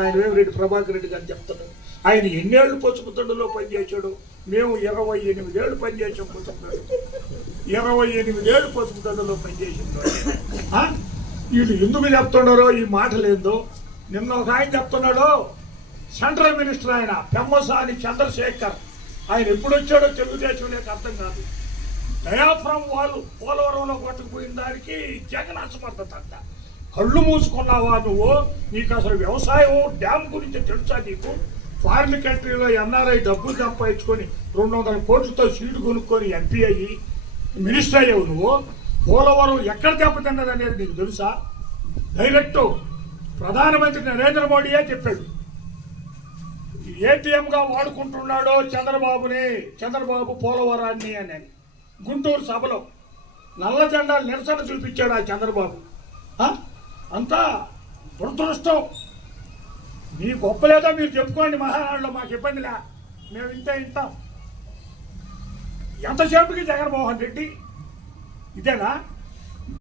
ఆయన వేమిరెడ్డి ప్రభాకర్ రెడ్డి గారు చెప్తాడు. ఆయన ఎన్నేళ్ళు పసుపుతొడ్డులో పనిచేశాడు? మేము 28 ఏళ్ళు పనిచేసాం పసుపుతొడ్డు. 28 ఏళ్ళు పసుపుతొడ్డులో పనిచేసాం. వీళ్ళు ఎందుకు చెప్తున్నారో ఈ మాటలేందో. నిన్న ఒక ఆయన చెప్తున్నాడు, సెంట్రల్ మినిస్టర్ ఆయన పెమ్మసాని చంద్రశేఖర్, ఆయన ఎప్పుడు వచ్చాడో తెలుగుదేశం లేక అర్థం కాదు. డయాఫ్రమ్ వాళ్ళు పోలవరంలో కొట్టుకుపోయిన దానికి జగన్ అసమర్థత అంట. కళ్ళు మూసుకున్నావా నువ్వు? నీకు అసలు వ్యవసాయం డ్యామ్ గురించి తెలుసా? నీకు ఫారిన్ కంట్రీలో ఎన్ఆర్ఐ డబ్బులు సంపాదించుకొని 200 కోట్లతో సీటు కొనుక్కొని ఎంపీ అయ్యి మినిస్టర్ అయ్యావు నువ్వు. పోలవరం ఎక్కడ దెబ్బతిన్నది అనేది నీకు తెలుసా? డైరెక్ట్ ప్రధానమంత్రి నరేంద్ర మోడీయే చెప్పాడు. ఏటీఎంగా వాడుకుంటున్నాడో చంద్రబాబు పోలవరాన్ని అని గుంటూరు సభలో నల్ల జెండా నిరసన చూపించాడు ఆ చంద్రబాబు. అంతా దురదృష్టం. మీ గొప్పలేదో మీరు చెప్పుకోండి, మహానాడులో మాకు ఇబ్బందిలే, మేము వింటాం. ఎంతసేపుకి జగన్మోహన్ రెడ్డి ఇదేనా?